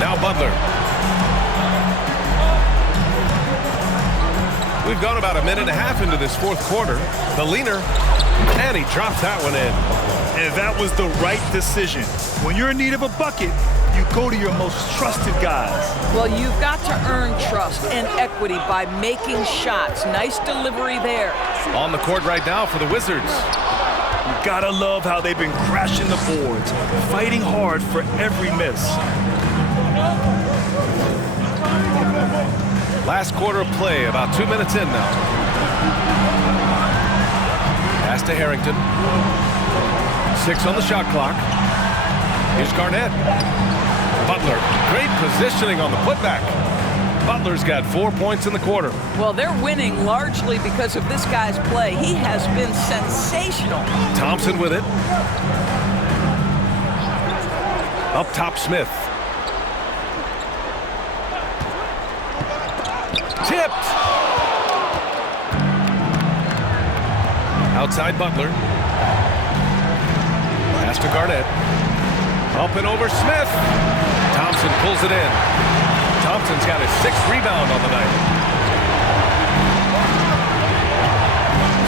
Now Butler. We've gone about a minute and a half into this fourth quarter. The leaner, and he dropped that one in. And that was the right decision. When you're in need of a bucket, you go to your most trusted guys. Well, you've got to earn trust and equity by making shots. Nice delivery there. On the court right now for the Wizards. You gotta love how they've been crashing the boards, fighting hard for every miss. Last quarter of play, about 2 minutes in now. Pass to Harrington. 6 on the shot clock. Here's Garnett. Butler, great positioning on the putback. Butler's got 4 points in the quarter. Well, they're winning largely because of this guy's play. He has been sensational. Thompson with it. Up top, Smith. Tipped. Outside Butler. Pass to Garnett. Up and over Smith. Thompson pulls it in. Thompson's got his 6th rebound on the night.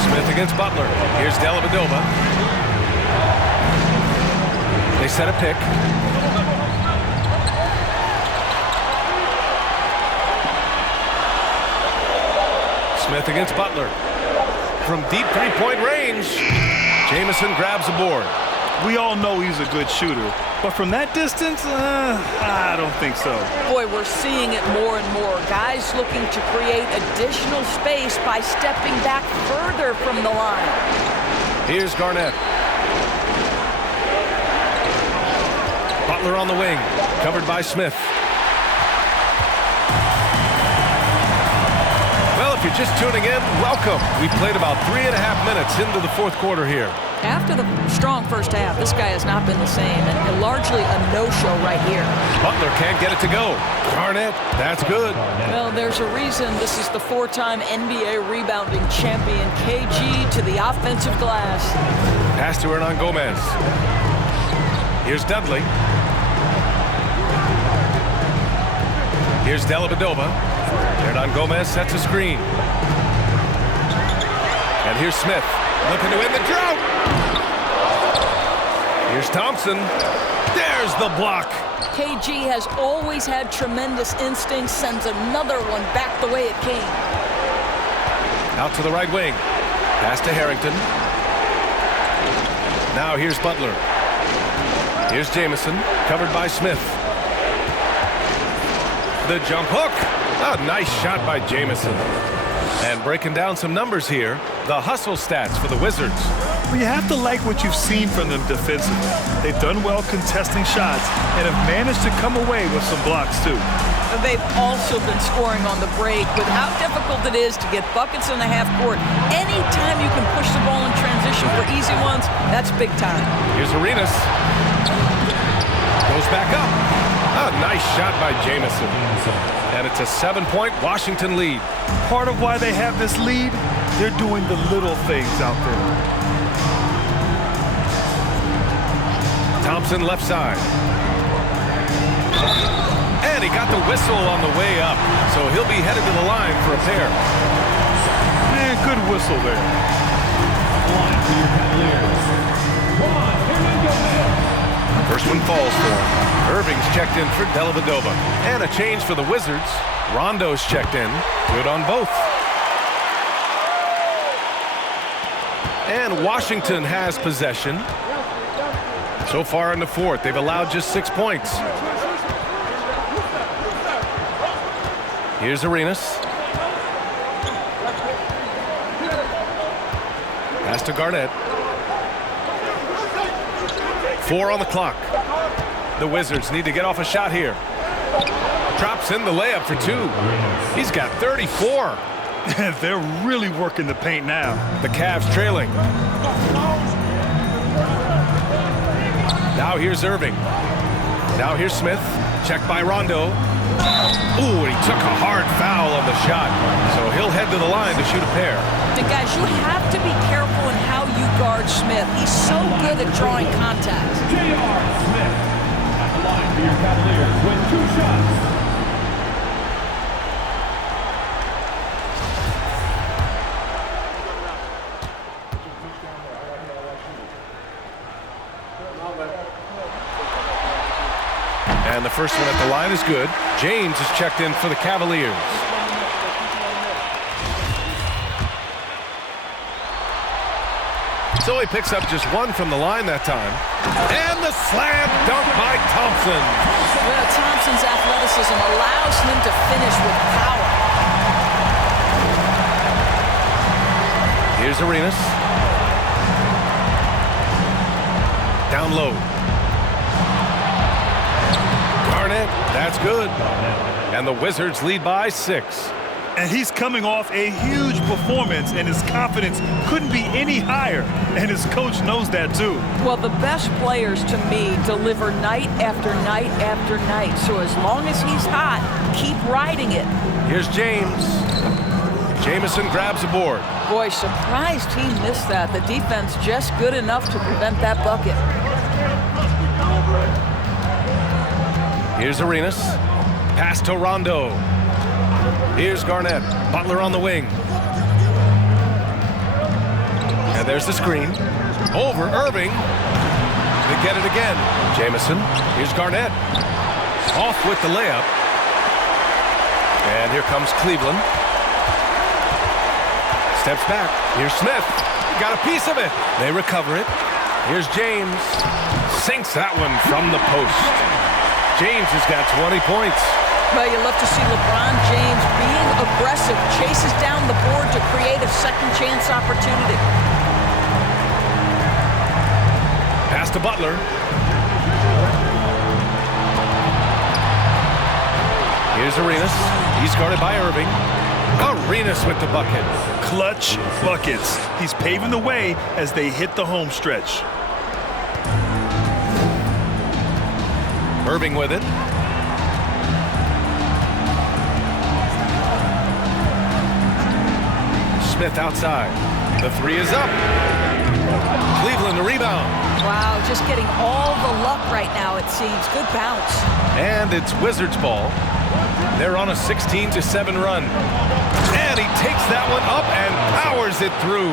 Smith against Butler. Here's Dellavedova. They set a pick. Smith against Butler. From deep three-point range, Jamison grabs the board. We all know he's a good shooter, but from that distance, I don't think so. Boy, we're seeing it more and more. Guys looking to create additional space by stepping back further from the line. Here's Garnett. Butler on the wing, covered by Smith. Well, if you're just tuning in, welcome. We've played about 3.5 minutes into the fourth quarter here. After the strong first half, this guy has not been the same, and largely a no-show right here. Butler can't get it to go. Garnett, that's good. Well, there's a reason this is the 4-time NBA rebounding champion. KG to the offensive glass. Pass to Hernan Gomez. Here's Dudley. Here's Dellavedova. Hernan Gomez sets a screen. And here's Smith. Looking to end the drought. Here's Thompson. There's the block. KG has always had tremendous instincts. Sends another one back the way it came. Out to the right wing. Pass to Harrington. Now here's Butler. Here's Jamison. Covered by Smith. The jump hook. A nice shot by Jamison. And breaking down some numbers here, the hustle stats for the Wizards. Well, you have to like what you've seen from them defensively. They've done well contesting shots and have managed to come away with some blocks too. They've also been scoring on the break. With how difficult it is to get buckets in the half court, anytime you can push the ball in transition for easy ones, that's big time. Here's Arenas. Goes back up. A nice shot by Jamison. And it's a 7-point Washington lead. Part of why they have this lead, they're doing the little things out there. Thompson left side. And he got the whistle on the way up. So he'll be headed to the line for a pair. And good whistle there. First one falls for him. Irving's checked in for Dellavedova. And a change for the Wizards. Rondo's checked in. Good on both. And Washington has possession. So far in the fourth, they've allowed just 6 points. Here's Arenas. Pass to Garnett. 4 on the clock. The Wizards need to get off a shot here. Drops in the layup for 2. He's got 34. They're really working the paint now. The Cavs trailing. Now here's Irving. Now here's Smith. Checked by Rondo. Ooh, and he took a hard foul on the shot. So he'll head to the line to shoot a pair. Guys, you have to be careful in how you guard Smith. He's so good at drawing contact. J.R. Smith at the line for your Cavaliers with 2 shots. And the first one at the line is good. James is checked in for the Cavaliers. So he picks up just one from the line that time. And the slam dunk by Thompson. Well, Thompson's athleticism allows him to finish with power. Here's Arenas. Down low. Garnett, that's good. And the Wizards lead by 6. And he's coming off a huge performance, and his confidence couldn't be any higher. And his coach knows that, too. Well, the best players, to me, deliver night after night after night. So as long as he's hot, keep riding it. Here's James. Jamison grabs a board. Boy, surprised he missed that. The defense just good enough to prevent that bucket. Here's Arenas. Pass to Rondo. Here's Garnett. Butler on the wing. And there's the screen. Over Irving. They get it again. Jamison. Here's Garnett. Off with the layup. And here comes Cleveland. Steps back. Here's Smith. Got a piece of it. They recover it. Here's James. Sinks that one from the post. James has got 20 points. Well, you love to see LeBron James being aggressive, chases down the board to create a second chance opportunity. Pass to Butler. Here's Arenas. He's guarded by Irving. Arenas with the bucket. Clutch buckets. He's paving the way as they hit the home stretch. Irving with it. Smith outside. The three is up. Cleveland the rebound. Wow, just getting all the luck right now, it seems. Good bounce. And it's Wizards ball. They're on a 16-7 run. And he takes that one up and powers it through.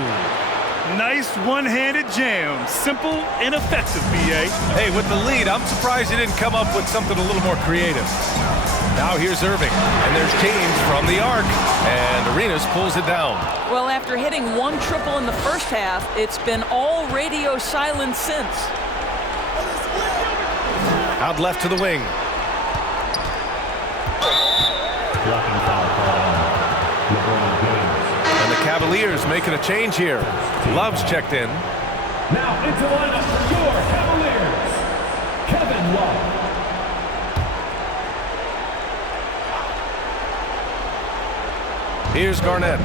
Nice one-handed jam. Simple and effective, B.A. Hey, with the lead, I'm surprised he didn't come up with something a little more creative. Now here's Irving, and there's James from the arc, and Arenas pulls it down. Well, after hitting one triple in the first half, it's been all radio silence since. Out left to the wing. And the Cavaliers making a change here. Love's checked in. Now into the lineup for your Cavaliers, Kevin Love. Here's Garnett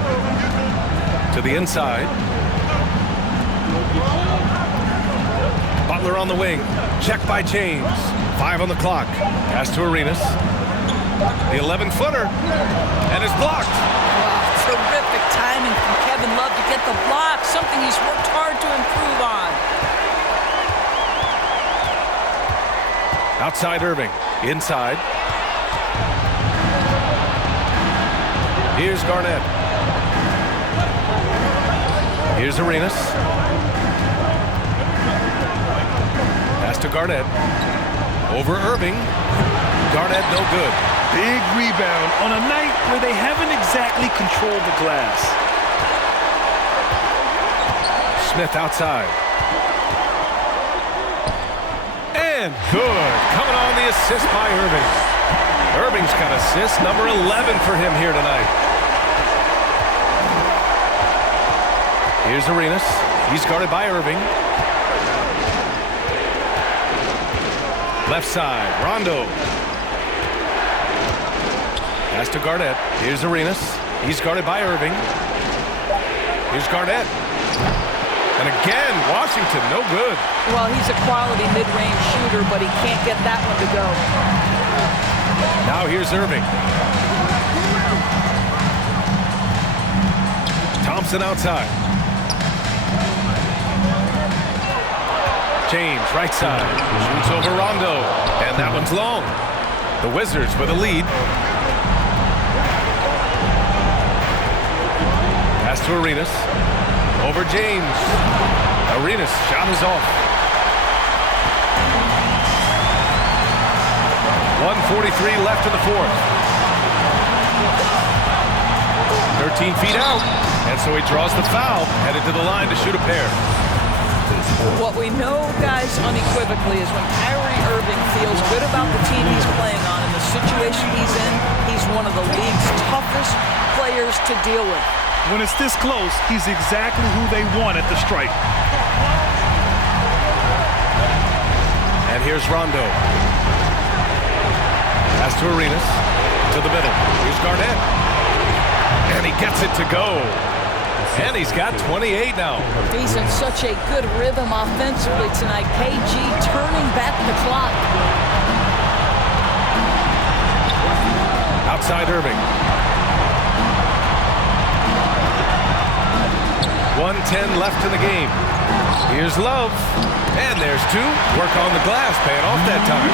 to the inside. Butler on the wing. Check by James. 5 on the clock. Pass to Arenas. The 11-footer. And it's blocked. Wow, terrific timing from Kevin Love to get the block, something he's worked hard to improve on. Outside Irving. Inside. Here's Garnett. Here's Arenas. Pass to Garnett. Over Irving. Garnett no good. Big rebound on a night where they haven't exactly controlled the glass. Smith outside. And good. Coming on the assist by Irving. Irving's got assist number 11 for him here tonight. Here's Arenas. He's guarded by Irving. Left side, Rondo. Pass to Garnett. Here's Arenas. He's guarded by Irving. Here's Garnett. And again, Washington, no good. Well, he's a quality mid-range shooter, but he can't get that one to go. Now here's Irving. Thompson outside. James, right side. Shoots over Rondo. And that one's long. The Wizards with a lead. Pass to Arenas. Over James. Arenas' shot is off. 1:43 left in the fourth. 13 feet out, and so he draws the foul, headed to the line to shoot a pair. What we know, guys, unequivocally is when Kyrie Irving feels good about the team he's playing on and the situation he's in, he's one of the league's toughest players to deal with. When it's this close, he's exactly who they want at the stripe. And here's Rondo. Pass to Arenas. To the middle. Here's Garnett. And he gets it to go. And he's got 28 now. He's in such a good rhythm offensively tonight. KG turning back the clock. Outside Irving. 1:10 left in the game. Here's Love. And there's two. Work on the glass, paying off that time.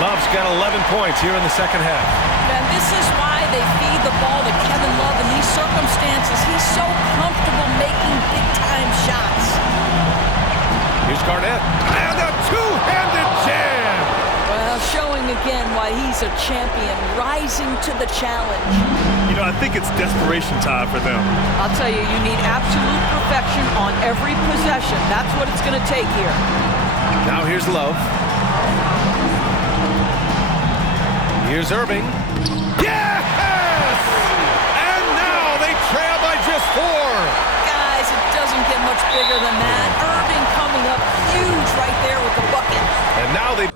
Love's got 11 points here in the second half. And this is why they feed the ball to Kevin Love in these circumstances. He's so comfortable making big-time shots. Here's Garnett. And a two-handed jam. Well, showing again why he's a champion, rising to the challenge. You know, I think it's desperation time for them. I'll tell you, you need absolute perfection on every possession. That's what it's going to take here. Now here's Love. Here's Irving. Yes! And now they trail by just 4. Guys, it doesn't get much bigger than that. Irving coming up huge right there with the bucket. And now they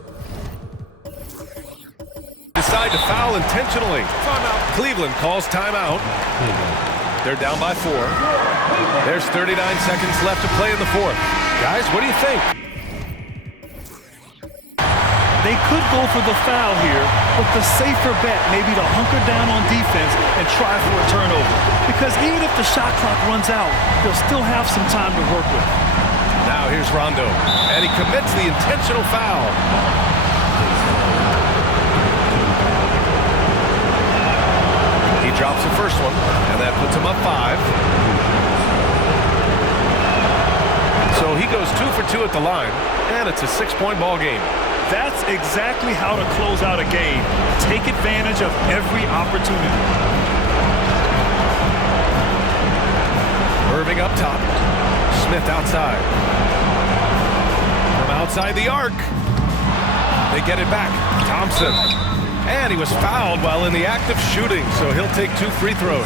decide to foul intentionally. Cleveland calls timeout. They're down by 4. There's 39 seconds left to play in the fourth. Guys, what do you think? They could go for the foul here, but the safer bet may be to hunker down on defense and try for a turnover. Because even if the shot clock runs out, they'll still have some time to work with. Now here's Rondo, and he commits the intentional foul. He drops the first one, and that puts him up 5. So he goes 2 for 2 at the line, and it's a 6-point ball game. That's exactly how to close out a game. Take advantage of every opportunity. Irving up top. Smith outside. From outside the arc. They get it back. Thompson. And he was fouled while in the act of shooting, so he'll take 2 free throws.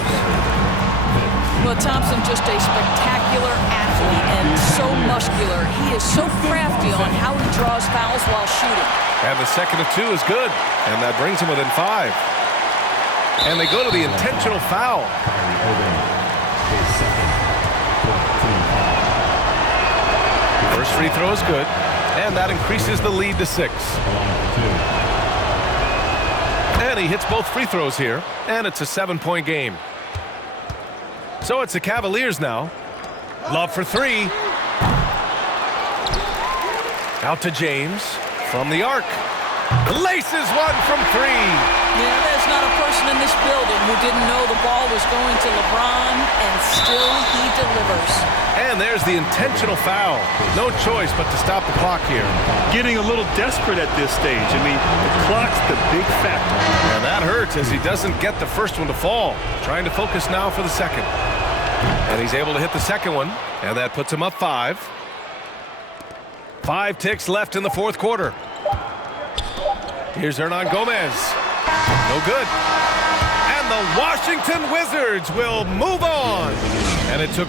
Well, Thompson just a spectacular athlete and so muscular. He is so crafty on how he draws fouls while shooting. And the second of 2 is good, and that brings him within 5. And they go to the intentional foul. First free throw is good, and that increases the lead to 6. And he hits both free throws here, and it's a 7-point game. So it's the Cavaliers now. Love for 3. Out to James from the arc. Laces one from 3. Yeah, there's not a person in this building who didn't know the ball was going to LeBron, and still he delivers. And there's the intentional foul. No choice but to stop the clock here. Getting a little desperate at this stage. I mean, the clock's the big factor. And that hurts as he doesn't get the first one to fall. Trying to focus now for the second. And he's able to hit the second one, and that puts him up 5. 5 ticks left in the fourth quarter. Here's Hernan Gomez. No good. And the Washington Wizards will move on. And it took